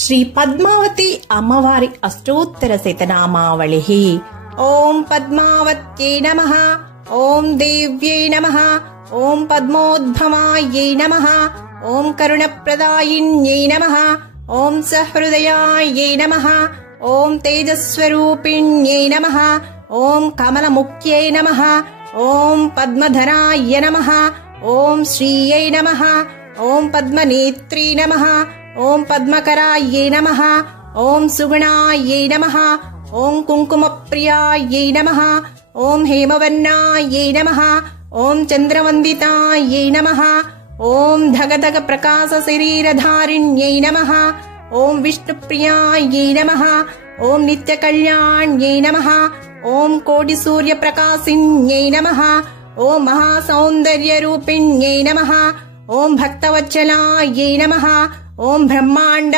శ్రీ పద్మావతి అమ్మవారి అష్టోత్తర శతనామావళి. ఓం పద్మావత్యై నమః, ఓం దేవ్యై నమః, ఓం పద్మోద్భవాయై నమః, ఓం కరుణప్రదాయిన్యై నమః, ఓం సహృదయాయై నమః, ఓం తేజస్వరూపిణ్యై నమః, ఓం కమలముఖ్యై నమః, ఓం పద్మధరాయ నమః, ఓం శ్రీయై నమః, ఓం పద్మనేత్రీ నమః, ఓం పద్మకరాయై నమః, ఓం సుగుణాయై నమః, ఓం కుంకుమప్రియాయై నమః, ఓం హేమవర్ణాయై నమః, ఓం చంద్రవందితాయై నమః, ఓం ధగధగ ప్రకాశ శరీరధారిణ్యై నమః, ఓం విష్ణుప్రియాయై నమః, ఓం నిత్యకళ్యాణ్యై నమః, ఓం కోటి సూర్యప్రకాశిన్యై నమః, ఓం మహాసౌందర్యరూపిణ్యై నమః, ఓం భక్తవత్సలాయై నమః, ఓం బ్రహ్మాండ